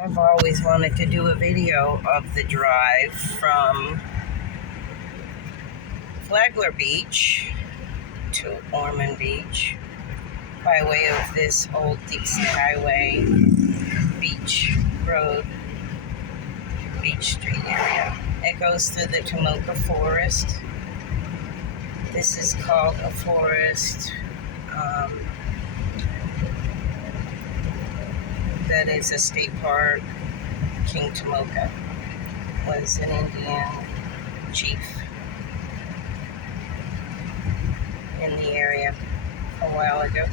I've always wanted to do a video of the drive from Flagler Beach to Ormond Beach by way of this Old Dixie Highway, Beach Road, Beach Street area. It goes through the Tomoka Forest. This is called a forest that is a state park. King Tomoka was an Indian chief in the area a while ago.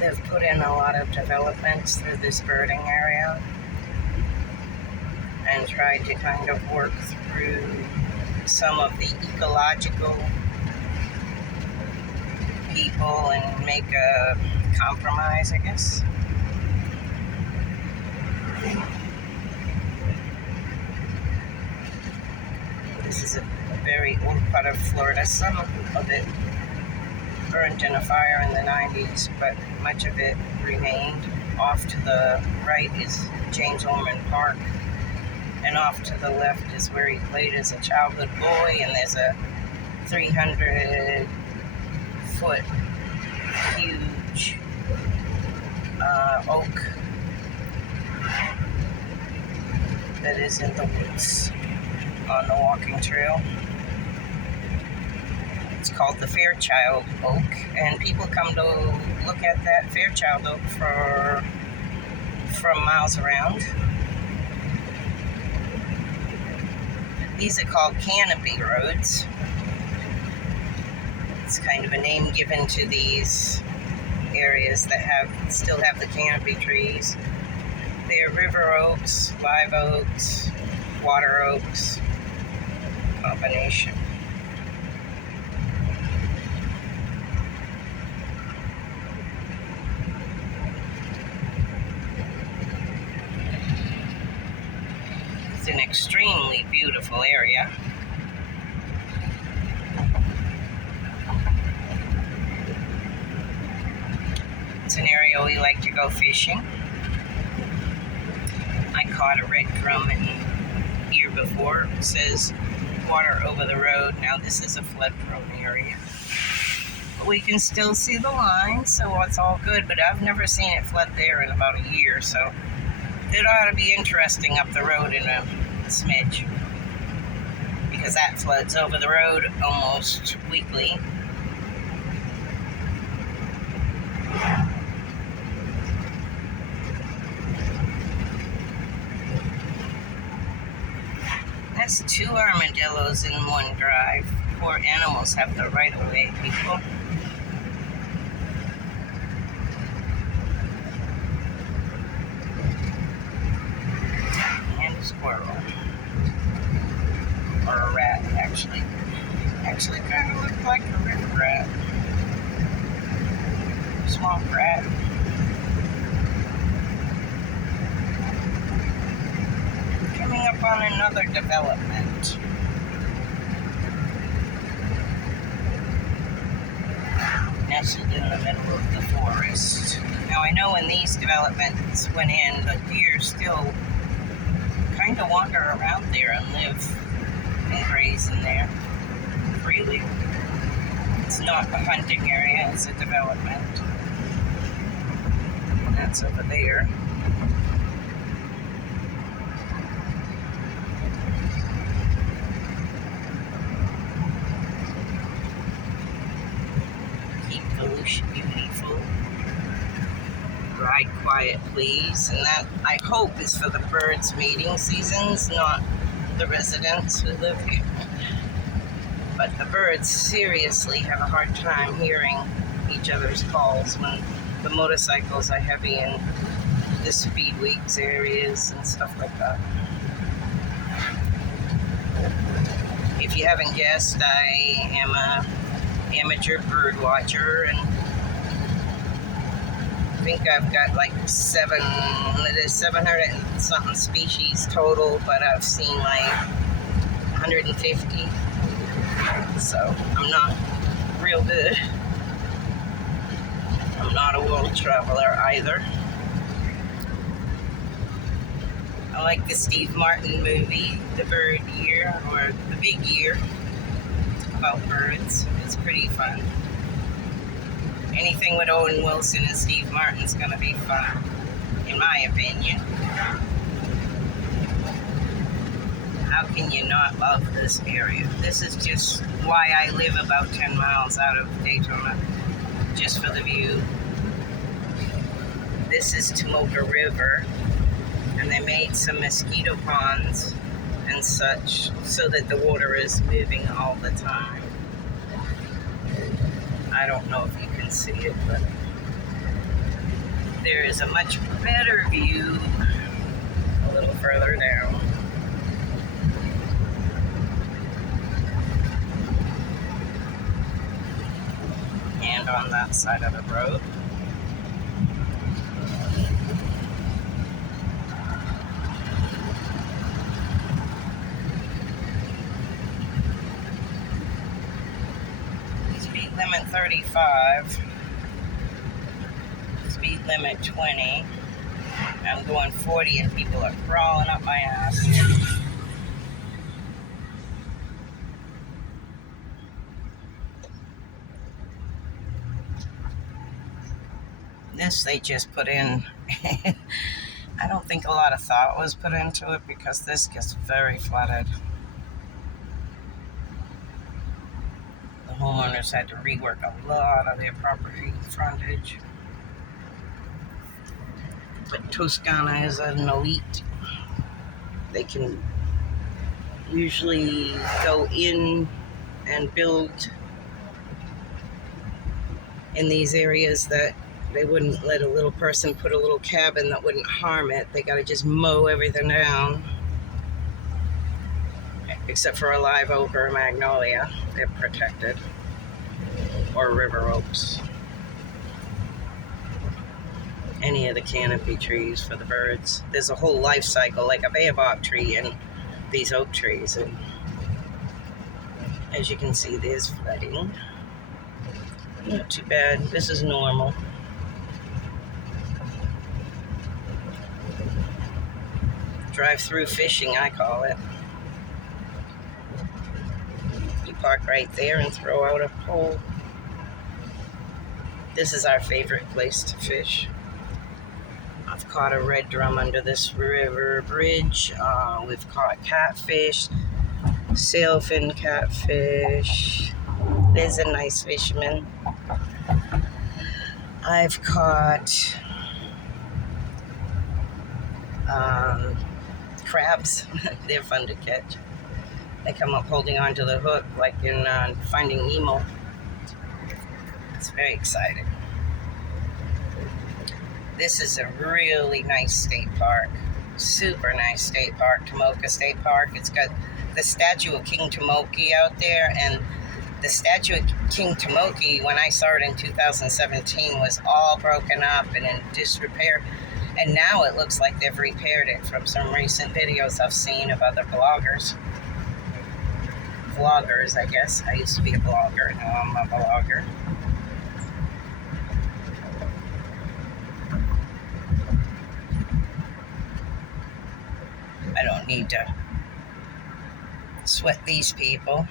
They've put in a lot of developments through this birding area and tried to kind of work through some of the ecological people and make a compromise, I guess. This is a very old part of Florida. Some of it burned in a fire in the 90s, but much of it remained. Off to the right is James Ormond Park, and off to the left is where he played as a childhood boy, and there's a 300-foot huge oak that is in the woods on the walking trail. It's called the Fairchild Oak, and people come to look at that Fairchild Oak from miles around. These are called canopy roads. It's kind of a name given to these areas that still have the canopy trees. They're river oaks, live oaks, water oaks, combination. It's an extremely beautiful area. It's an area we like to go fishing. I caught a red drum in here before. It says water over the road. Now this is a flood-prone area. But we can still see the line, so it's all good. But I've never seen it flood there in about a year, so it ought to be interesting up the road in a smidge, because that floods over the road almost weekly. That's 2 armadillos in one drive. Poor animals have the right of way, people. And a squirrel. Or a rat, actually. Actually kind of looked like a river rat. Swamp rat. Coming up on another development. Nestled in the middle of the forest. Now I know when these developments went in, the deer still kind of wander around there and live and graze in there freely. It's not a hunting area, it's a development. And that's over there. Keep the ocean beautiful. Ride quiet, please. And that, I hope, is for the birds' mating seasons, not the residents who live here. But the birds seriously have a hard time hearing each other's calls when the motorcycles are heavy in the speed weeks areas and stuff like that. If you haven't guessed, I am a amateur bird watcher, and I think I've got like 700 and something species total, but I've seen like 150. so I'm not real good. I'm not a world traveler either. I like the Steve Martin movie, The Bird Year, or The Big Year, about birds. It's pretty fun. Anything with Owen Wilson and Steve Martin's gonna be fun, in my opinion. How can you not love this area? This is just why I live about 10 miles out of Daytona, just for the view. This is Tomoka River, and they made some mosquito ponds and such so that the water is moving all the time. I don't know if you can see it, but there is a much better view a little further down. And on that side of the road. Speed limit 35. Speed limit 20. I'm going 40 and people are crawling up my ass. This they just put in. I don't think a lot of thought was put into it because this gets very flooded. The homeowners had to rework a lot of their property frontage. But Toscana is an elite. They can usually go in and build in these areas that they wouldn't let a little person put a little cabin that wouldn't harm it. They gotta just mow everything down. Except for a live oak or a magnolia, they're protected. Or river oaks. Any of the canopy trees for the birds. There's a whole life cycle, like a baobab tree and these oak trees. And as you can see, there's flooding. Not too bad. This is normal. Drive-through fishing, I call it. You park right there and throw out a pole. This is our favorite place to fish. I've caught a red drum under this river bridge. We've caught catfish, sailfin catfish. There's a nice fisherman. I've caught crabs. They're fun to catch. They come up holding onto the hook like in Finding Nemo. It's very exciting. This is a really nice state park. Super nice state park, Tomoka State Park. It's got the statue of King Tomoki out there, and the statue of King Tomoki, when I saw it in 2017, was all broken up and in disrepair. And now it looks like they've repaired it from some recent videos I've seen of other bloggers. Vloggers, I guess. I used to be a blogger, now I'm a vlogger. I don't need to sweat these people.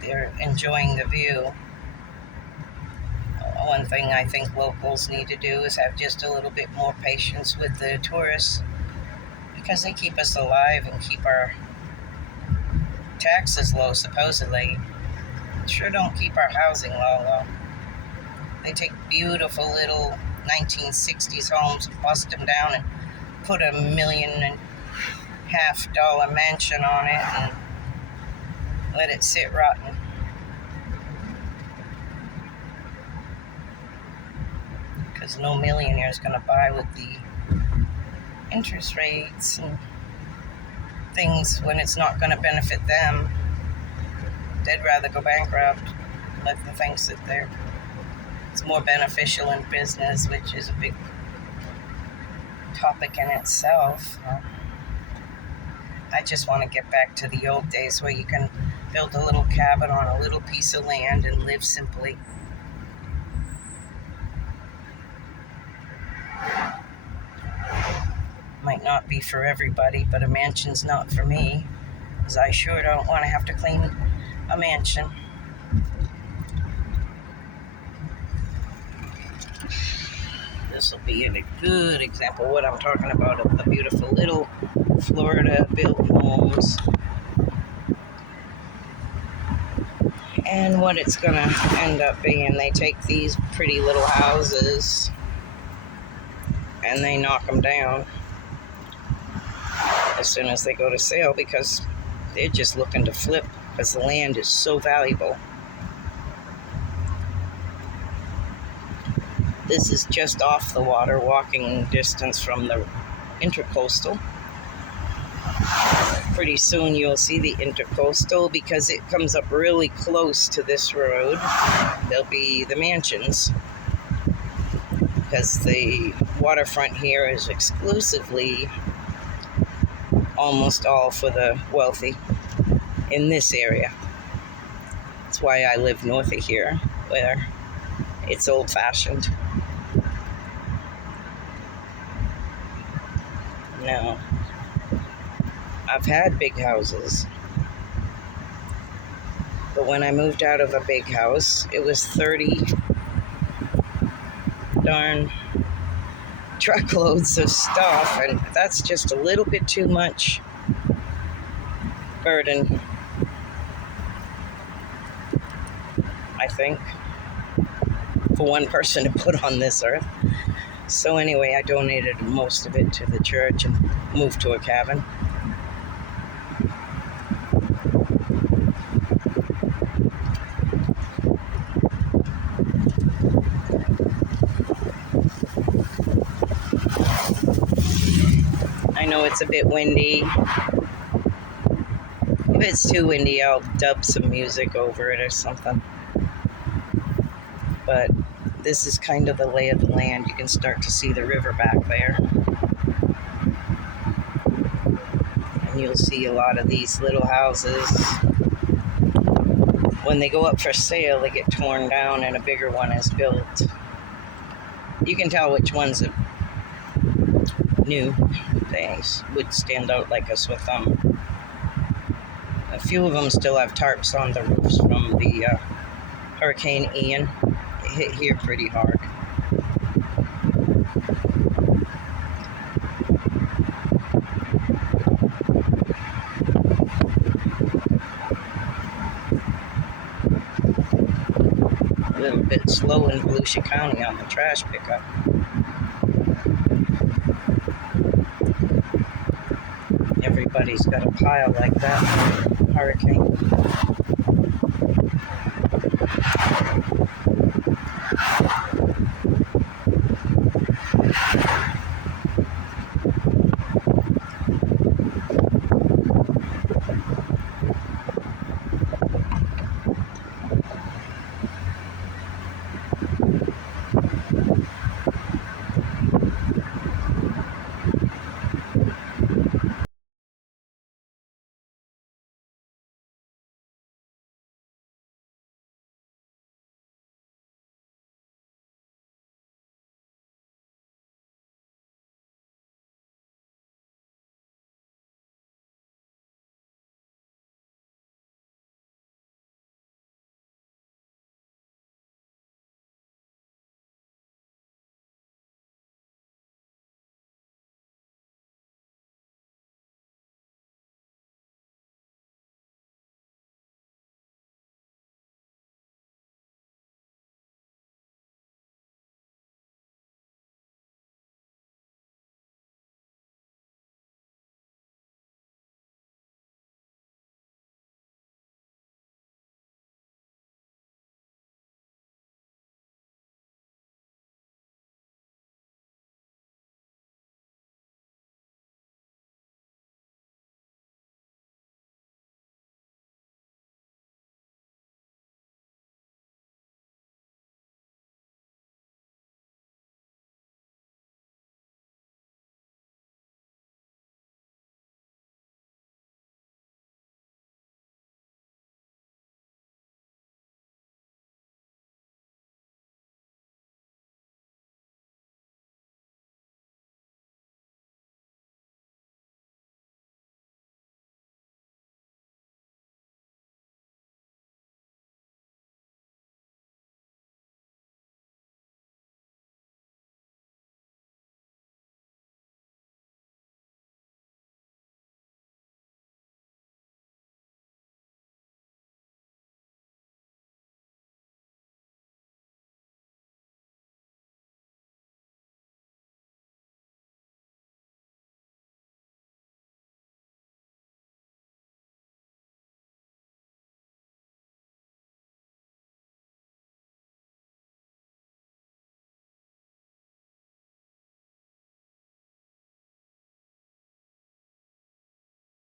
They're enjoying the view. One thing I think locals need to do is have just a little bit more patience with the tourists, because they keep us alive and keep our taxes low, supposedly. Sure don't keep our housing low, though. They take beautiful little 1960s homes, bust them down, and put $1.5 million mansion on it and let it sit rotten. Because no millionaire is going to buy with the interest rates and things when it's not going to benefit them. They'd rather go bankrupt, let the things sit there. It's more beneficial in business, which is a big topic in itself. I just want to get back to the old days where you can build a little cabin on a little piece of land and live simply. Might not be for everybody, but a mansion's not for me, because I sure don't want to have to clean a mansion. This will be a good example of what I'm talking about, of the beautiful little Florida-built homes. And what it's going to end up being. They take these pretty little houses and they knock them down as soon as they go to sale, because they're just looking to flip, because the land is so valuable. This is just off the water, walking distance from the intercoastal. Pretty soon you'll see the intercoastal, because it comes up really close to this road. There'll be the mansions, because the waterfront here is exclusively almost all for the wealthy in this area. That's why I live north of here, where it's old-fashioned. No. I've had big houses, but when I moved out of a big house, it was 30 darn truckloads of stuff, and that's just a little bit too much burden, I think, for one person to put on this earth. So anyway, I donated most of it to the church and moved to a cabin. I know it's a bit windy. If it's too windy, I'll dub some music over it or something. But this is kind of the lay of the land. You can start to see the river back there. And you'll see a lot of these little houses. When they go up for sale, they get torn down and a bigger one is built. You can tell which ones are new. They would stand out like a sore thumb. A few of them still have tarps on the roofs from the Hurricane Ian. It hit here pretty hard. A little bit slow in Volusia County on the trash pickup. Everybody's got a pile like that from hurricane.